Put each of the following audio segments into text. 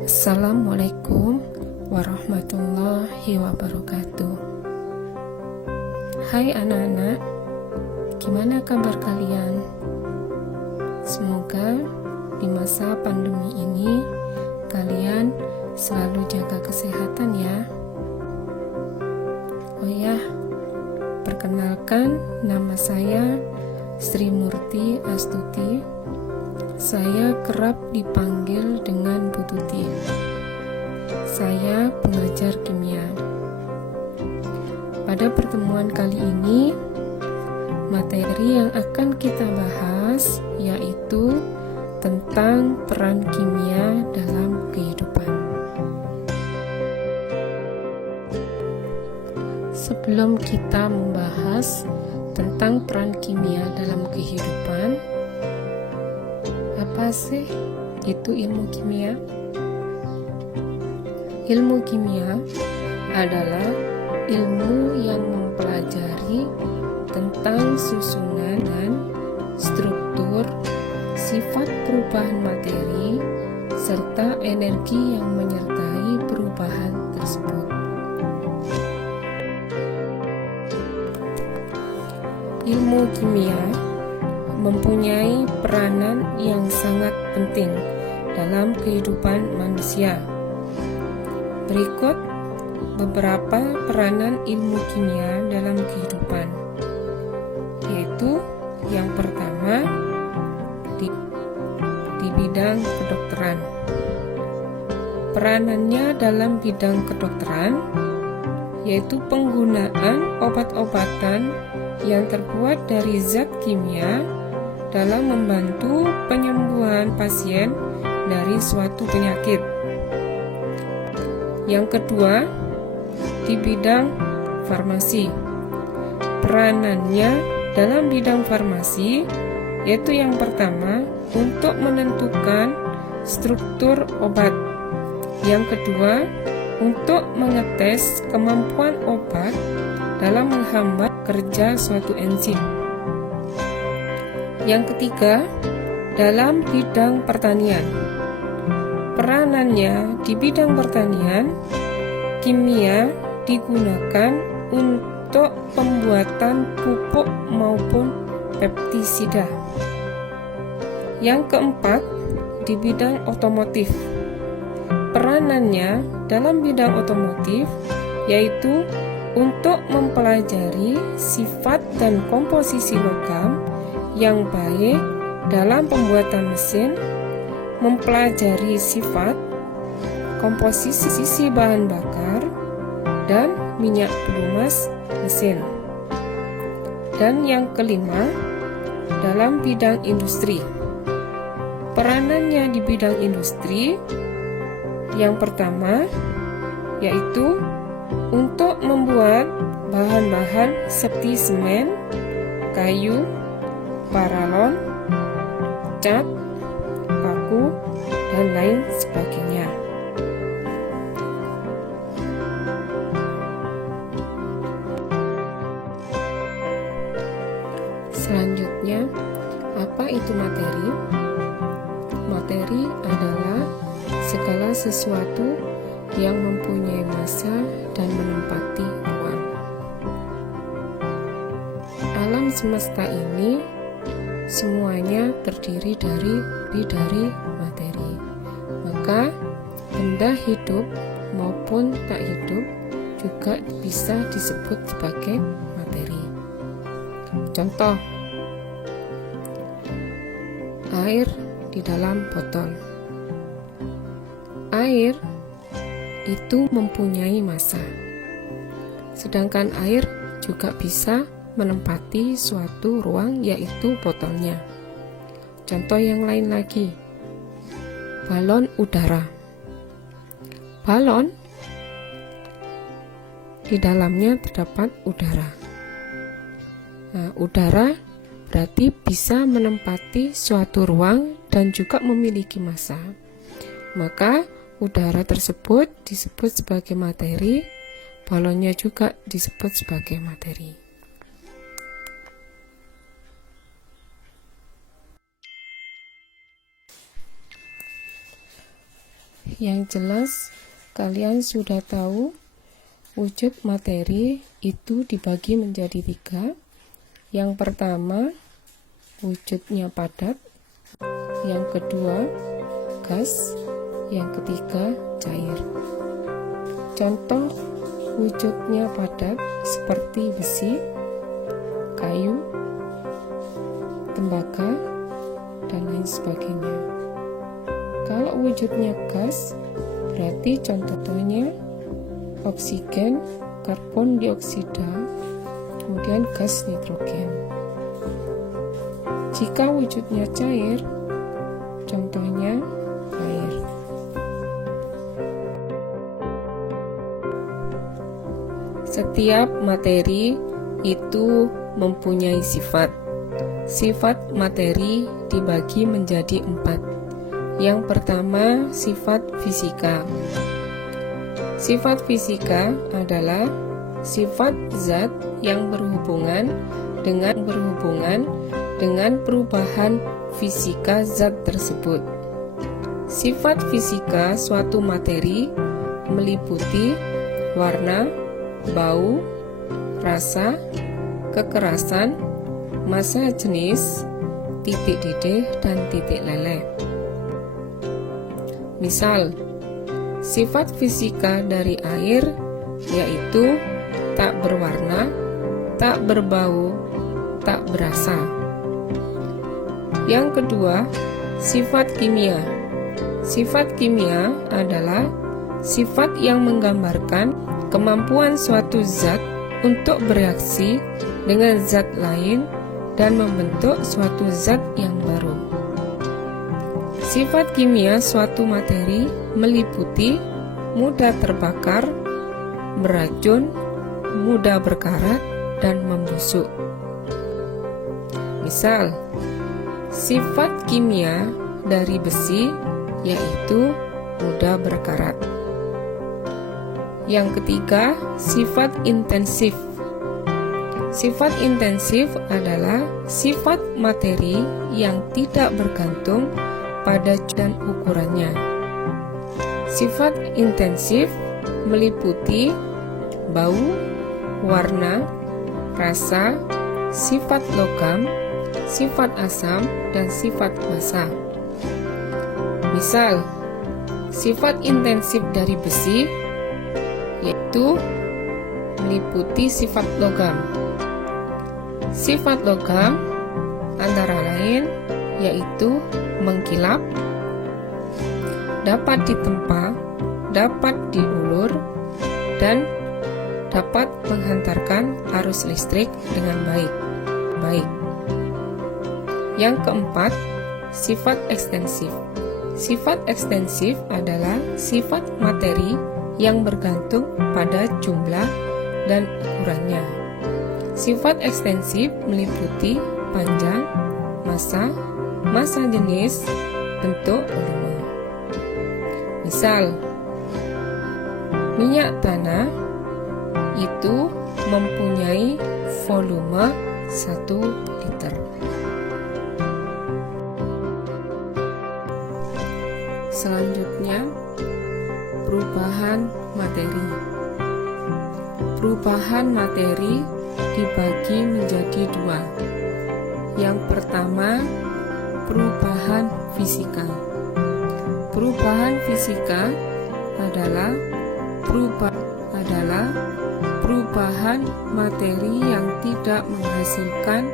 Assalamualaikum warahmatullahi wabarakatuh. Hai anak-anak, gimana kabar kalian? Semoga di masa pandemi ini kalian selalu jaga kesehatan ya. Oh ya, perkenalkan, nama saya Sri Murti Astuti. Saya kerap dipanggil dengan Bu Tuti. Saya pengajar kimia. Pada pertemuan kali ini, materi yang akan kita bahas yaitu tentang peran kimia dalam kehidupan. Sebelum kita membahas tentang peran kimia dalam kehidupan, apa sih itu ilmu kimia? Ilmu kimia adalah ilmu yang mempelajari tentang susunan dan struktur, sifat perubahan materi, serta energi yang menyertai perubahan tersebut. Ilmu kimia mempunyai peranan yang sangat penting dalam kehidupan manusia. Berikut beberapa peranan ilmu kimia dalam kehidupan, yaitu yang pertama di bidang kedokteran. Peranannya dalam bidang kedokteran yaitu penggunaan obat-obatan yang terbuat dari zat kimia dalam membantu penyembuhan pasien dari suatu penyakit. Yang kedua, di bidang farmasi. Peranannya dalam bidang farmasi yaitu yang pertama, untuk menentukan struktur obat. Yang kedua, untuk mengetes kemampuan obat dalam menghambat kerja suatu enzim. Yang ketiga, dalam bidang pertanian. Peranannya di bidang pertanian, kimia digunakan untuk pembuatan pupuk maupun pestisida. Yang keempat, di bidang otomotif. Peranannya dalam bidang otomotif yaitu untuk mempelajari sifat dan komposisi logam yang baik dalam pembuatan mesin, mempelajari sifat, komposisi bahan bakar, dan minyak pelumas mesin. Dan yang kelima, dalam bidang industri. Peranannya di bidang industri, yang pertama, yaitu untuk membuat bahan-bahan seperti semen, kayu, paralon, cat, paku, dan lain sebagainya. Selanjutnya, apa itu materi? Materi adalah segala sesuatu yang mempunyai massa dan menempati ruang. Alam semesta ini semuanya terdiri dari materi. Maka benda hidup maupun tak hidup juga bisa disebut sebagai materi. Contoh, air di dalam botol. Air itu mempunyai massa, sedangkan air juga bisa menempati suatu ruang, yaitu botolnya. Contoh yang lain lagi, balon udara. Balon di dalamnya terdapat udara. Nah, udara berarti bisa menempati suatu ruang dan juga memiliki massa. Maka udara tersebut disebut sebagai materi, balonnya juga disebut sebagai materi. yang jelas kalian sudah tahu wujud materi itu dibagi menjadi 3. Yang pertama, wujudnya padat. Yang kedua, gas. Yang ketiga, cair. Contoh wujudnya padat seperti besi, kayu, tembaga, dan lain sebagainya. Kalau wujudnya gas, berarti contohnya oksigen, karbon dioksida, kemudian gas nitrogen. Jika wujudnya cair, contohnya air. Setiap materi itu mempunyai sifat. Sifat materi dibagi menjadi 4. Yang pertama, sifat fisika. Sifat fisika adalah sifat zat yang berhubungan dengan perubahan fisika zat tersebut. Sifat fisika suatu materi meliputi warna, bau, rasa, kekerasan, massa jenis, titik didih, dan titik leleh. Misal, sifat fisika dari air yaitu tak berwarna, tak berbau, tak berasa. Yang kedua, sifat kimia. Sifat kimia adalah sifat yang menggambarkan kemampuan suatu zat untuk bereaksi dengan zat lain dan membentuk suatu zat yang baru. Sifat kimia suatu materi meliputi mudah terbakar, beracun, mudah berkarat, dan membusuk. Misal, sifat kimia dari besi yaitu mudah berkarat. Yang ketiga, sifat intensif. Sifat intensif adalah sifat materi yang tidak bergantung pada dan ukurannya. Sifat intensif meliputi bau, warna, rasa, sifat logam, sifat asam, dan sifat massa. Misal, sifat intensif dari besi yaitu meliputi sifat logam. Sifat logam antara lain yaitu mengkilap, dapat ditempa, dapat diulur, dan dapat menghantarkan arus listrik dengan baik. Yang keempat, sifat ekstensif. Sifat ekstensif adalah sifat materi yang bergantung pada jumlah dan ukurannya. Sifat ekstensif meliputi panjang, massa jenis, bentuk, volume. Misal, minyak tanah itu mempunyai volume 1 liter. Selanjutnya, perubahan materi. Perubahan materi dibagi menjadi 2. Yang pertama, perubahan fisika. Perubahan fisika adalah perubahan materi yang tidak menghasilkan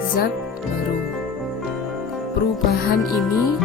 zat baru. Perubahan ini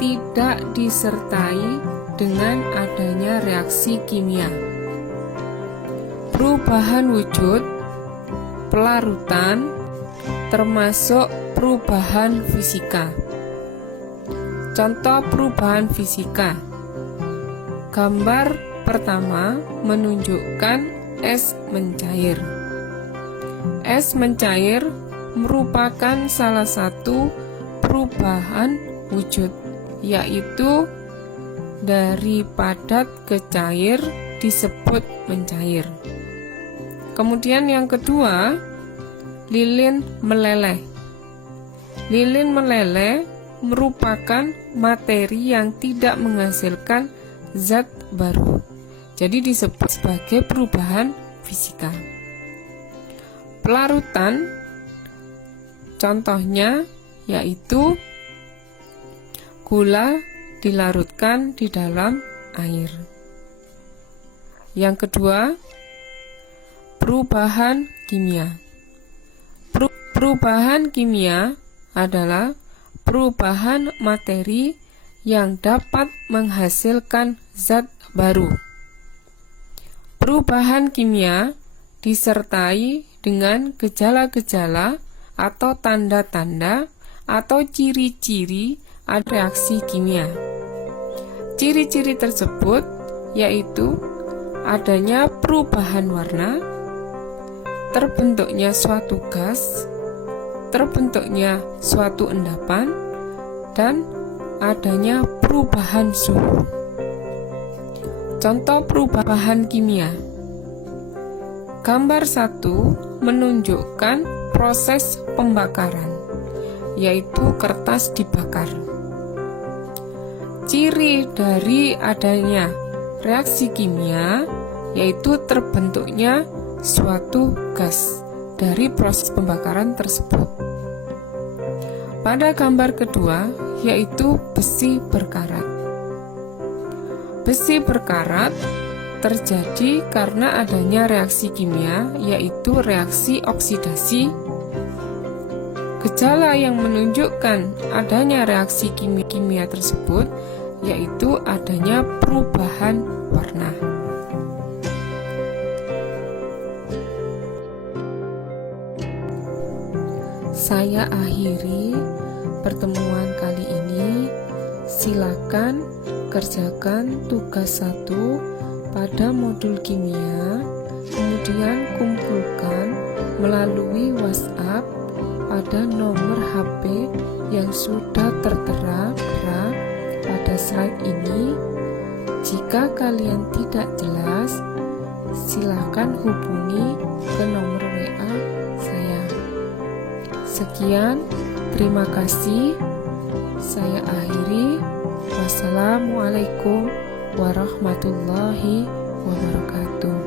tidak disertai dengan adanya reaksi kimia. Perubahan wujud, pelarutan, termasuk perubahan fisika. Contoh perubahan fisika. Gambar pertama menunjukkan es mencair. Es mencair merupakan salah satu perubahan wujud, yaitu dari padat ke cair disebut mencair. Kemudian yang kedua, lilin meleleh. Lilin meleleh merupakan materi yang tidak menghasilkan zat baru. Jadi disebut sebagai perubahan fisika. Pelarutan contohnya yaitu gula dilarutkan di dalam air. Yang kedua, perubahan kimia. Perubahan kimia adalah perubahan materi yang dapat menghasilkan zat baru. Perubahan kimia disertai dengan gejala-gejala atau tanda-tanda atau ciri-ciri reaksi kimia. Ciri-ciri tersebut yaitu adanya perubahan warna, terbentuknya suatu gas, terbentuknya suatu endapan, dan adanya perubahan suhu. Contoh perubahan kimia. Gambar 1 menunjukkan proses pembakaran, yaitu kertas dibakar. Ciri dari adanya reaksi kimia yaitu terbentuknya suatu gas dari proses pembakaran tersebut. Pada gambar kedua yaitu besi berkarat. Besi berkarat terjadi karena adanya reaksi kimia yaitu reaksi oksidasi. Gejala yang menunjukkan adanya reaksi kimia tersebut yaitu adanya perubahan warna. Saya akhiri pertemuan kali ini. Silakan kerjakan tugas 1 pada modul kimia, kemudian kumpulkan melalui WhatsApp pada nomor HP yang sudah tertera pada slide ini. Jika kalian tidak jelas, silakan hubungi ke nomor WA saya. Sekian, terima kasih. Saya akhiri. Wassalamualaikum warahmatullahi wabarakatuh.